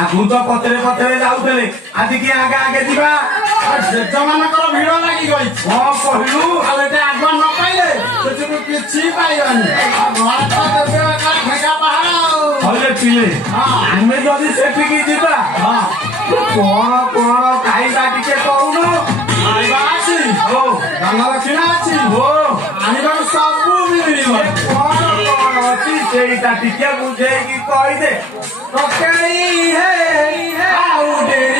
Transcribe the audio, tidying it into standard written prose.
आगु तो पतरे पतरे जाऊले आज की आगे आगे दिबा जेजमानकर भिड़ लागि गई हां कहलु आले आगुआ न पाइले सेजु किछि पाइबानी घर तो देबे का ठेका पहाड़ हले पिले आमे जदी सेठी की दिबा हां कोन कोन काईबा टिके कहूनो आइबा अछि हो गंगा दक्षिणा अछि हो आनिबा सब मिलिबो कोन कोन अछि सेईटा टिके बुझे की कहि दे ककई है आउ डेरी